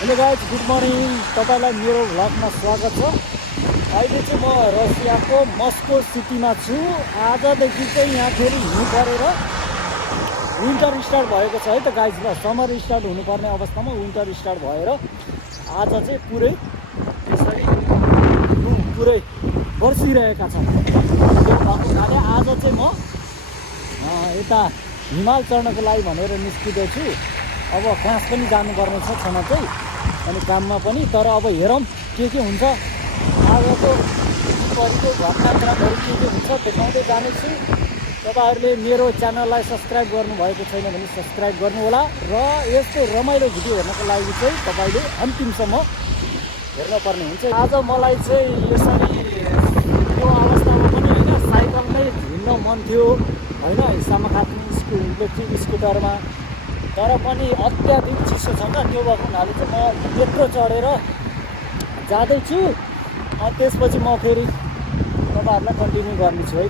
Hello guys, good morning. तपाईँलाई मेरो भ्लगमा स्वागत छ। अहिले चाहिँ म रसियाको मस्को सिटीमा छु। आजदेखि चाहिँ यहाँ फेरि हिउँ परेर विन्टर स्टार्ट भएको छ है त गाइज। ल समर स्टार्ट हुनुपर्ने अवस्थामा विन्टर स्टार्ट भएर आज चाहिँ पुरै यसरी हिउँ पुरै बर्सिरहेका छन्। त्यो भएको हुनाले आज चाहिँ म यता हिमाल चढ्नको लागि भनेर निस्किँदैछु। अब घाँस पनि जानुपर्ने छ छन चाहिँ अनि काममा पनि। तर अब हेरौँ के हुन्छ आजको परिको घटनाक्रमहरू के हुन्छ देखाउँदै जानेछु। तपाईँहरूले मेरो च्यानललाई सब्सक्राइब गर्नुभएको छैन भने सब्सक्राइब गर्नुहोला र यस्तो रमाइलो भिडियो हेर्नको लागि चाहिँ तपाईँले अन्तिमसम्म हेर्नुपर्ने हुन्छ। आज मलाई चाहिँ यसरी यो अवस्थामा पनि होइन साइकलमै हिँड्न मन थियो होइन, हिस्सामा खाने इलेक्ट्रिक स्कुटरमा। तर पनि अत्याधिक चिसो छ क्या, त्यो भएको हुनाले चाहिँ म मेट्रो चढेर जाँदैछु। त्यसपछि म फेरि तपाईँहरूलाई कन्टिन्यू गर्नेछु है।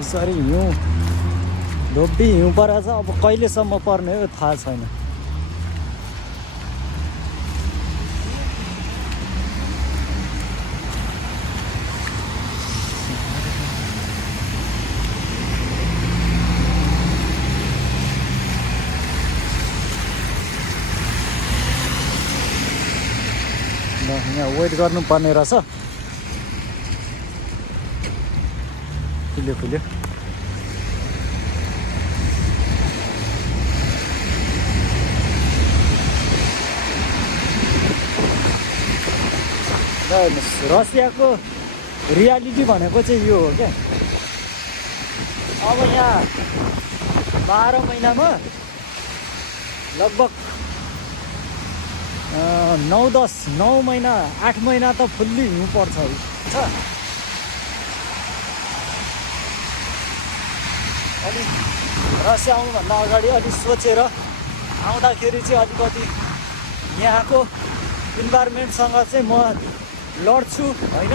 यसरी हिउँ धोपी हिउँ परेछ। अब कहिलेसम्म पर्ने हो थाहा छैन। यहाँ वेट गर्नुपर्ने रहेछ। खुल्यो रसियाको रियालिटी भनेको चाहिँ यो हो क्या। अब यहाँ 12 महिनामा लगभग 9 महिना 8 महिना त फुल्ली हिउँ पर्छ छ। अनि रसिया आउनुभन्दा अगाडि अलिक सोचेर आउँदाखेरि चाहिँ अलिकति यहाँको इन्भाइरोमेन्टसँग चाहिँ म लड्छु होइन, म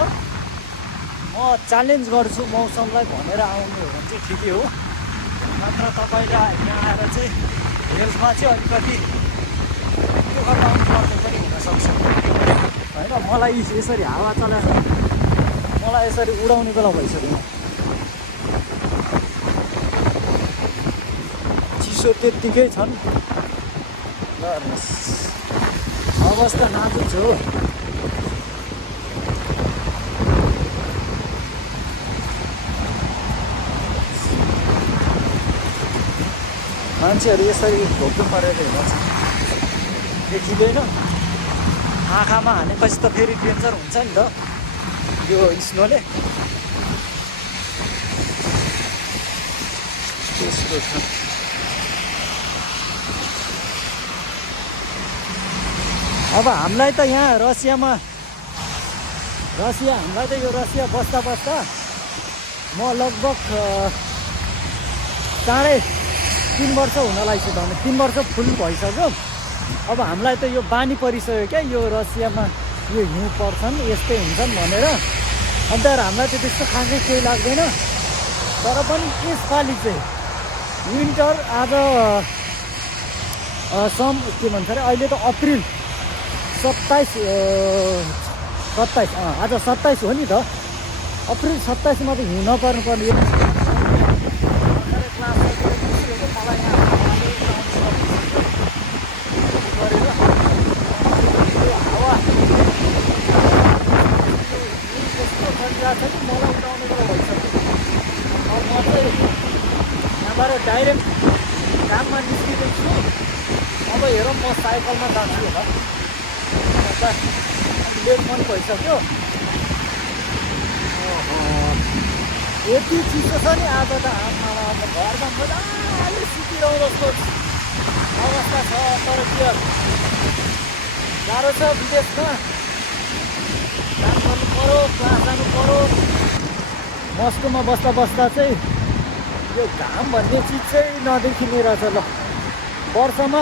च्यालेन्ज गर्छु मौसमलाई भनेर आउनु हो भने चाहिँ ठिकै हो। नत्र तपाईँले यहाँ आएर चाहिँ हेल्थमा चाहिँ अलिकति दुःख पाउनु पर्ने पनि हुनसक्छ होइन। मलाई यसरी हावा चलाएर मलाई यसरी उडाउने बेला भइसक्यो। चिसो त्यत्तिकै छन्। ल अवस्था नाजुक छ हो। मान्छेहरू यसरी घोप्नु परेर हिँड्छ, देखिँदैन। आँखामा हानेपछि त फेरि डेन्जर हुन्छ नि त यो स्नोले। त्यस्तो छ। अब हामीलाई त यहाँ रसियामा हामीलाई त यो रसिया बस्दा म लगभग 3.5 वर्ष हुन लागिसक्यो। 3 वर्ष फुल भइसक्यो। अब हामीलाई त यो बानी परिसक्यो क्या, यो रसियामा यो हिउँ पर्छन् यस्तै हुन्छन् भनेर। अन्त हामीलाई चाहिँ त्यस्तो खासै केही लाग्दैन। तर पनि यसपालि चाहिँ विन्टर आज के भन्छ अरे, अहिले त अप्रिल 27 आज 27 हो नि त। अप्रिल 27 मा त हिउँ नपर्नुपर्ने मलाई उठाउने बेला भइसक्यो। अब म चाहिँ यहाँबाट डाइरेक्ट काममा निस्किँदैछु। अब हेरौँ म साइकलमा जान्छु होला। लेट पनि भइसक्यो। यति चिसो छ नि आज त। घरमा मजाले सुतिरहँ जस्तो अवस्था छ। तर के गाह्रो छ विदेशमा। काम गर्नु पऱ्यो, क्लास जानु पऱ्यो। मस्कोमा बस्दा चाहिँ यो घाम भन्ने चिज चाहिँ नदेखिने रहेछ। ल वर्षमा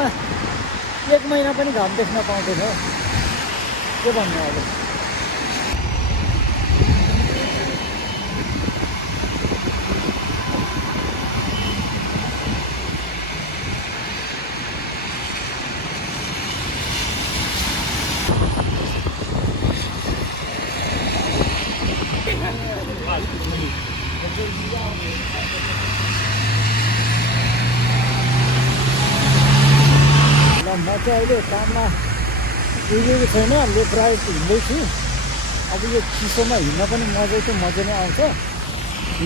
1 महिना पनि घाम देख्न पाउँदैन। के भन्नु अब। म चाहिँ अहिले काममा पुगेको छैन, लेफ्ट राइट हिँड्दैछु। अब यो चिसोमा हिँड्न पनि मजा नै आउँछ।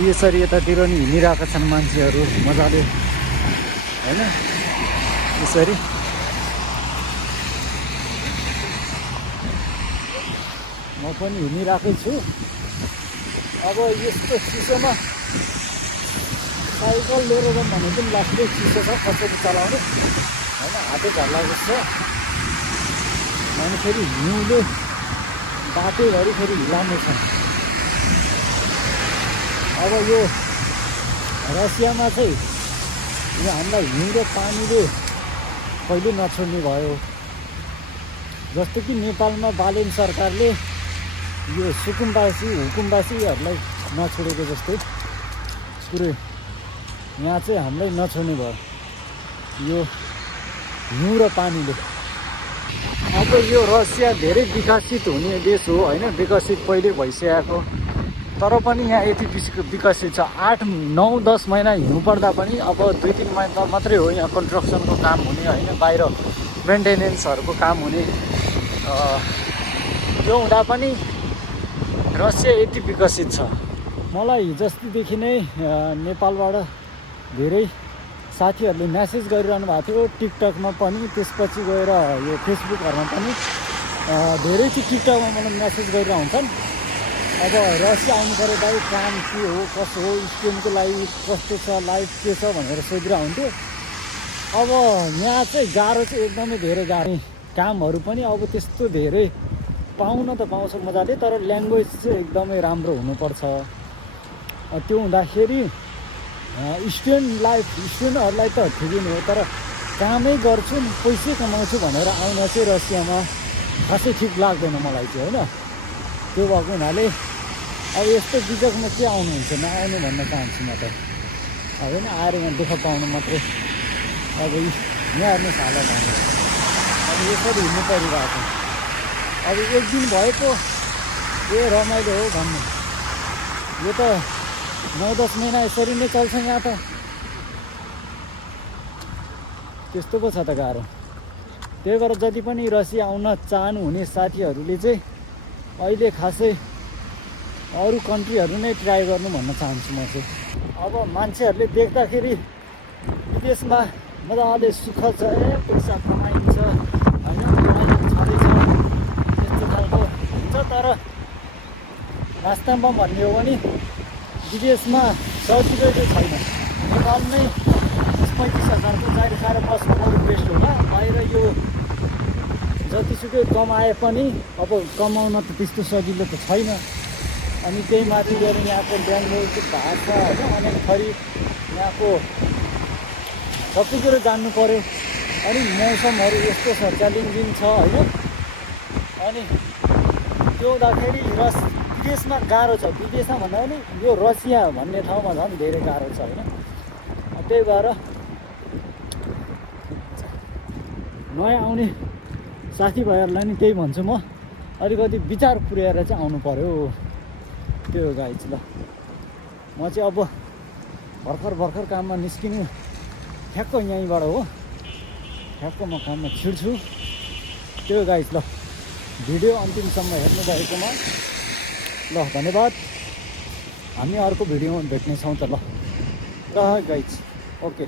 यसरी यतातिर नि हिँडिरहेका छन् मान्छेहरू मजाले होइन। यसरी म पनि हिँडिरहेकै छु। अब यस्तो चिसोमा साइकल लिएर जाउँ भने पनि लाग्दै चिसो छ, कसरी चलाउने होइन। हातै झर्लाएको छ अनि फेरि हिउँले बाटोभरि फेरि हिलाउने छ। अब यो रसियामा चाहिँ यो हामीलाई हिउँ र पानीले कहिले नछोड्ने भयो। जस्तो कि नेपालमा बालेन सरकारले यो हुकुमवासीहरूलाई नछोडेको जस्तै पुरै यहाँ चाहिँ हामीलाई नछोड्ने भयो यो हिउँ र पानीले। अब यो रसिया धेरै विकसित हुने देश हो होइन, विकसित पहिले भइसकेको, तर पनि यहाँ यति विकसित छ। 8, 9, 10 महिना हिउँ पर्दा पनि अब 2-3 महिना मात्रै हो यहाँ कन्स्ट्रक्सनको काम हुने होइन, बाहिर मेन्टेनेन्सहरूको काम हुने। त्यो हुँदा पनि रसिया यति विकसित छ। मलाई हिजोअस्तिदेखि नै नेपालबाट धेरै साथीहरूले म्यासेज गरिरहनु भएको थियो, टिकटकमा पनि, त्यसपछि गएर यो फेसबुकहरूमा पनि धेरै चाहिँ टिकटकमा मलाई म्यासेज गरेर हुन्छन्। अब रसिया आउनु पऱ्यो दाइ, काम के हो कसो हो, स्टुडेन्टको लागि कस्तो छ, लाइफ के छ भनेर सोधिरहेको हुन्थ्यो। अब यहाँ चाहिँ गाह्रो चाहिँ एकदमै धेरै गाह्रो। कामहरू पनि अब त्यस्तो धेरै पाउन त पाउँछ मजाले, तर ल्याङ्ग्वेज चाहिँ एकदमै राम्रो हुनुपर्छ। त्यो हुँदाखेरि स्टुडेन्टहरूलाई त ठिकै नै हो, तर कामै गर्छु पैसै कमाउँछु भनेर आउन चाहिँ रसियामा खासै ठिक लाग्दैन मलाई चाहिँ होइन। त्यो भएको हुनाले अब यस्तो बिजकमा के आउनुहुन्छ, नआउनु भन्न चाहन्छु म त होइन। आएर यहाँ दुःख पाउनु मात्रै। अब यहाँ हेर्नुहोस् हालत हाम्रो, अब यसरी हिँड्नु परिरहेको। अब एक दिन भएको रमाइलो हो भन्नु, यो त 9-10 महिना यसरी नै चल्छ यहाँ त। त्यस्तो पो छ त गाह्रो। त्यही भएर जति पनि रसिया आउन चाहनुहुने साथीहरूले चाहिँ अहिले खासै अरू कन्ट्रीहरू नै ट्राई गर्नु भन्न चाहन्छु म चाहिँ। अब मान्छेहरूले देख्दाखेरि विदेशमा मजाले सुख छ, पैसा कमाइन्छ होइन, छँदैछ त्यस्तो खालको हुन्छ। तर वास्तवमा भन्ने हो भने विदेशमा सजिलो चाहिँ छैन। नेपालमै 35,000को गाडी खाएर बस्नु अरू बेस्ट होला। बाहिर यो जतिसुकै कमाए पनि अब कमाउन त त्यस्तो सजिलो त छैन। अनि त्यही माथि गएर यहाँको बेङ्गलोरको भाषा होइन, अनि फेरि यहाँको सबै कुरो जान्नु पऱ्यो। अनि मौसमहरू यस्तो छ, च्यालेन्जिङ छ होइन। अनि त्यो हुँदाखेरि विदेशमा गाह्रो छ। विदेशमा भन्दा पनि यो रसिया भन्ने ठाउँमा झन् धेरै गाह्रो छ होइन। त्यही भएर नयाँ आउने साथीभाइहरूलाई नि त्यही भन्छु म, अलिकति विचार पुर्याएर चाहिँ आउनु पऱ्यो। त्यो गाइज ल, म चाहिँ अब भर्खर काममा निस्किनु ठ्याक्क यहीँबाट हो, ठ्याक्क म काममा छिर्छु। त्यो गाइज ल, भिडियो अन्तिमसम्म हेर्नुभएकोमा ल धन्यवाद। हामी अर्को भिडियोमा भेट्नेछौँ त ल गाइज, ओके।